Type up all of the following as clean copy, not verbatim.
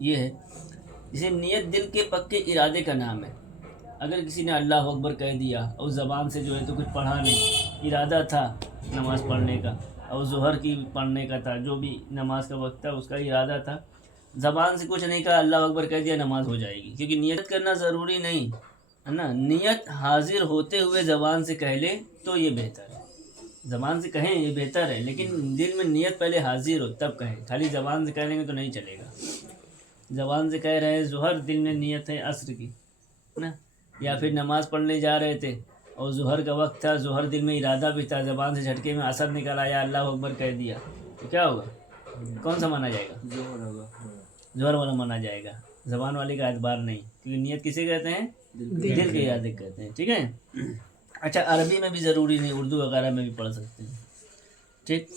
یہ ہے جسے نیت دل کے پکے ارادے کا نام ہے. اگر کسی نے اللہ اکبر کہہ دیا اور زبان سے جو ہے تو کچھ پڑھا نہیں، ارادہ تھا نماز پڑھنے کا اور ظہر کی پڑھنے کا تھا، جو بھی نماز کا وقت تھا اس کا ارادہ تھا، زبان سے کچھ نہیں کہا، اللہ اکبر کہہ دیا، نماز ہو جائے گی. کیونکہ نیت کرنا ضروری نہیں ہے نا. نیت حاضر ہوتے ہوئے زبان سے کہہ لے تو یہ بہتر ہے. زبان سے کہیں یہ بہتر ہے، لیکن دل میں نیت پہلے حاضر ہو تب کہیں. خالی زبان سے کہہ لیں گے تو نہیں چلے گا. زبان سے کہہ رہے ہیں ظہر، دل میں نیت ہے عصر کی نا، یا پھر نماز پڑھنے جا رہے تھے اور ظہر کا وقت تھا، ظہر دل میں ارادہ بھی تھا، زبان سے جھٹکے میں عصر نکل آیا، اللہ اکبر کہہ دیا، تو کیا ہوگا؟ کون سا مانا جائے گا؟ ظہر والا مانا جائے گا. زبان والے کا اعتبار نہیں، کیونکہ نیت کسے کہتے ہیں؟ دل کے ارادے کہتے ہیں. ٹھیک ہے. اچھا، عربی میں بھی ضروری نہیں، اردو وغیرہ میں بھی پڑھ سکتے ہیں. ٹھیک.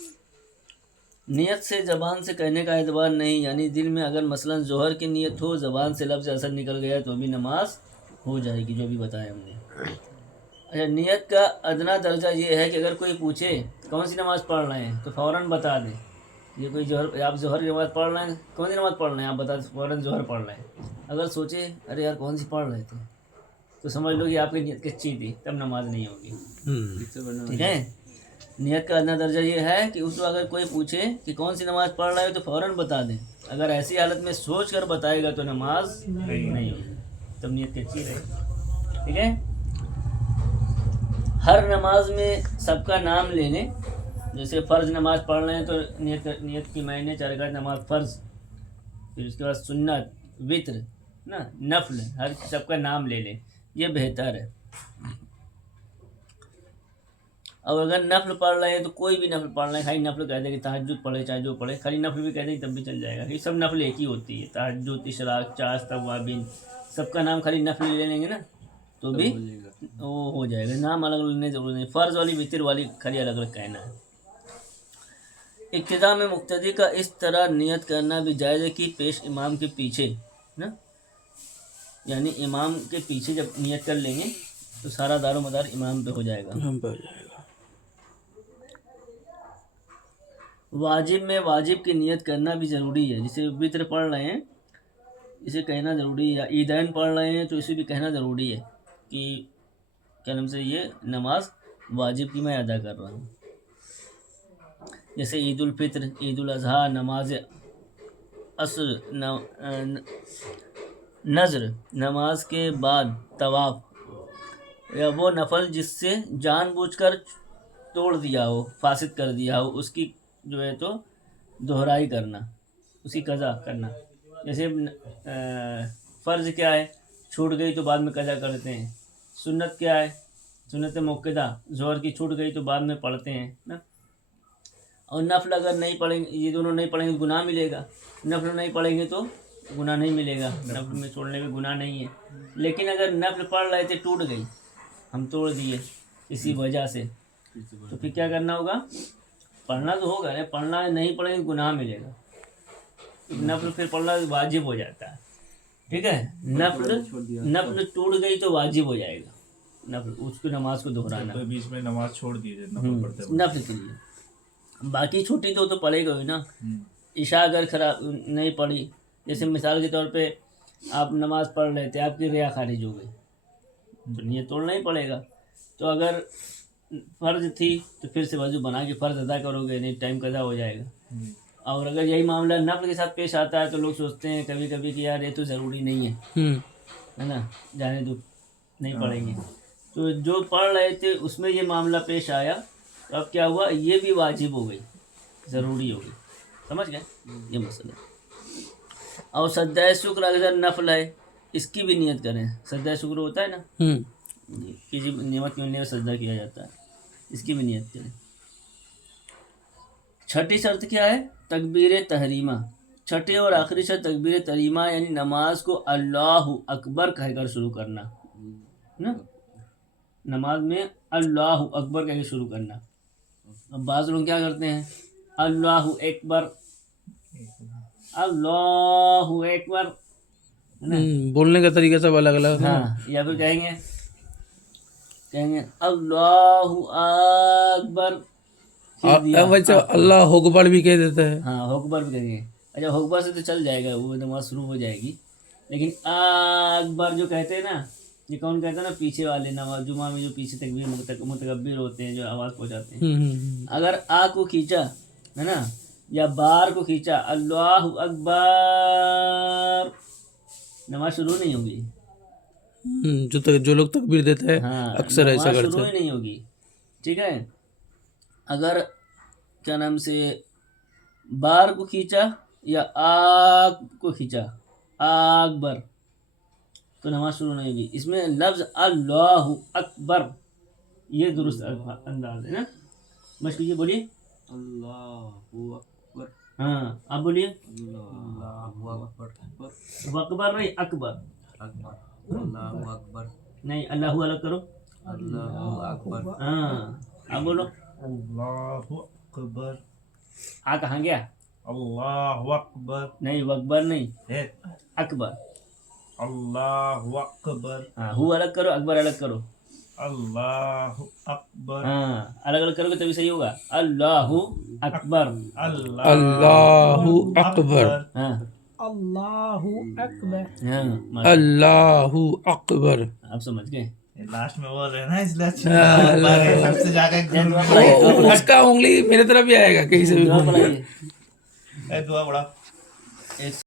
نیت سے زبان سے کہنے کا اعتبار نہیں، یعنی دل میں اگر مثلا ظہر کی نیت ہو، زبان سے لفظ اثر نکل گیا تو بھی نماز ہو جائے گی، جو بھی بتایا ہم نے. اچھا، نیت کا ادنا درجہ یہ ہے کہ اگر کوئی پوچھے کون سی نماز پڑھ رہے ہیں تو فوراً بتا دیں. یہ کوئی ظہر، آپ ظہر کی نماز پڑھ رہے ہیں، کون سی نماز پڑھ رہے ہیں آپ بتا دیں، فوراً ظہر پڑھ رہے ہیں. اگر سوچے ارے یار کون سی پڑھ رہے تھے تو سمجھ لو کہ آپ کی نیت کچی تھی، تب نماز نہیں ہوگی. ٹھیک ہے. نیت کا ادنا درجہ یہ ہے کہ اس کو اگر کوئی پوچھے کہ کون سی نماز پڑھ رہے ہو تو فوراً بتا دیں. اگر ایسی حالت میں سوچ کر بتائے گا تو نماز نہیں ہوگی، تب نیت کچی رہے گی. ٹھیک ہے. ہر نماز میں سب کا نام لے لیں. جیسے فرض نماز پڑھ رہے ہیں تو نیت کی معنی 4 رکعت نماز فرض، پھر اس کے بعد سنت، وطر نا، نفل، ہر سب کا نام لے لیں، یہ بہتر ہے. اور اگر نفل پڑھ رہے ہیں تو کوئی بھی نفل پڑھ رہے ہیں، خالی نفل کہہ دیں کہ تہجد پڑھے چاہے جو پڑھے، خالی نفل بھی کہہ دیں تب بھی چل جائے گا. یہ سب نفل ایک ہی ہوتی ہے، تہجد، اشراق، چاشت، توابین، سب کا نام خالی نفل لے لیں گے نا تو بھی وہ ہو جائے گا. نام الگ الگ لینے ضروری نہیں، فرض والی وطر والی خالی الگ الگ کہنا ہے. ابتدا میں مقتدی کا اس طرح نیت کرنا بھی جائز ہے کہ پیش امام کے پیچھے نا، یعنی امام کے پیچھے جب نیت کر لیں گے تو سارا دار و مدار امام پہ ہو جائے گا. واجب میں واجب کی نیت کرنا بھی ضروری ہے. جسے وطر پڑھ رہے ہیں اسے کہنا ضروری ہے، یا عیدین پڑھ رہے ہیں تو اسے بھی کہنا ضروری ہے کہ کیا نام سے یہ نماز واجب کی میں ادا کر رہا ہوں. جیسے عید الفطر، عید الاضحیٰ، نماز عصر، نذر، نماز کے بعد طواف، یا وہ نفل جس سے جان بوجھ کر توڑ دیا ہو، فاسد کر دیا ہو، اس کی جو ہے تو دہرائی کرنا، اس کی قضا کرنا. جیسے فرض کیا ہے، چھوٹ گئی تو بعد میں قضا کرتے ہیں. سنت کیا ہے، سنت موقدہ، ظہر کی چھوٹ گئی تو بعد میں پڑھتے ہیں نا. اور نفل اگر نہیں پڑھیں گے، یہ دونوں نہیں پڑھیں گے گناہ ملے گا. نفل نہیں پڑھیں گے تو گناہ نہیں ملے گا، نفل میں چھوڑنے میں گناہ نہیں ہے. لیکن اگر نفل پڑھ رہے تھے، ٹوٹ گئی، ہم توڑ دیے اسی وجہ سے، تو پھر کیا کرنا ہوگا؟ پڑھنا تو ہوگا، پڑھنا نہیں پڑھیں گے گناہ ملے گا. نفل پھر پڑھنا واجب ہو جاتا ہے. ٹھیک ہے. نفل ٹوٹ گئی تو واجب ہو جائے گا نفل، اس کو نماز کو دہرانا، بیچ میں نماز چھوڑ دیجیے نفل پڑھتے نفل کے لیے. باقی چھوٹی تو پڑھے گا ہی نا. عشاء اگر خراب نہیں پڑھی، جیسے مثال کے طور پہ آپ نماز پڑھ رہے تھے، آپ کی ریا خارج ہو گئی تو نیت توڑنا ہی پڑے گا. تو اگر فرض تھی تو پھر سے وضو بنا کے فرض ادا کرو گے، نہیں ٹائم قضا ہو جائے گا. اور اگر یہی معاملہ نفل کے ساتھ پیش آتا ہے تو لوگ سوچتے ہیں کبھی کبھی کہ یار یہ تو ضروری نہیں ہے نا، جانے دو نہیں پڑھیں گے. تو جو پڑھ رہے تھے اس میں یہ معاملہ پیش آیا تو اب کیا ہوا، یہ بھی واجب ہو گئی، ضروری ہو گئی. سمجھ گئے یہ مسئلہ. اور سجدہ شکر اگر نفل ہے، اس کی بھی نیت کریں. سجدہ شکر ہوتا ہے نا، کسی نعمت کے ملنے میں سجدہ کیا جاتا ہے، اس کی بھی نیت کریں. چھٹی شرط کیا ہے؟ تکبیر تحریمہ. چھٹی اور آخری شرط تکبیر تحریمہ، یعنی نماز کو اللہ اکبر کہہ کر شروع کرنا نا. نماز میں اللہ اکبر کہہ کے شروع کرنا. اب بعض لوگ کیا کرتے ہیں، اللہ اکبر، اللہ اکبر، بولنے کا طریقہ سب الگ الگ ہے. ہاں. یا پھر کہیں گے اللہ اکبر، ویسے اللہ اکبر بھی کہہ دیتا ہے. ہاں اکبر بھی کہیں گے. اچھا حکبر سے تو چل جائے گا, وہ نماز شروع ہو جائے گی, لیکن اکبر جو کہتے ہیں نا, یہ کون کہتا ہے نا, پیچھے والے نماز جمعہ میں جو پیچھے تکبیر متکبر ہوتے ہیں جو آواز پہنچاتے ہیں, اگر آ کو کھینچا ہے نا یا بار کو کھینچا اللہ اکبر, نماز شروع نہیں ہوگی. جو لوگ تکبیر دیتے ہیں اکثر ایسا نماز کرتے شروع ہیں. ہی نہیں ہوگی. ٹھیک ہے, اگر کیا نام سے بار کو کھینچا یا آگ کو کھینچا اکبر تو نماز شروع نہیں ہوگی. اس میں لفظ اللہ اکبر یہ درست انداز ہے نا. بس کیجیے, بولیے اللہ اکبر. ہاں آپ بولیے. اللہ اکبر. اکبر نہیں, اکبر. اللہ اکبر. نہیں, اللہ الگ کرو. اللہ اکبر. ہاں آپ بولو. اللہ اکبر. آ کہاں گیا؟ اللہ اکبر. نہیں اکبر نہیں, اکبر. اللہ اکبر. ہاں ہو الگ کرو, اکبر الگ کرو. اللہ اکبر. ہاں الگ الگ کرو گے تبھی صحیح ہوگا. اللہ اکبر. اللہ اکبر. ہاں اللہ اکبر. ہاں اللہ اکبر. آپ سمجھ گئے. لاسٹ میں وہ رہنا اس لیے اچھا سب سے جا کے اس کا انگلی میرے طرف بھی آئے گا کہیں سے بھی. دعا پڑھائیے. دعا بڑا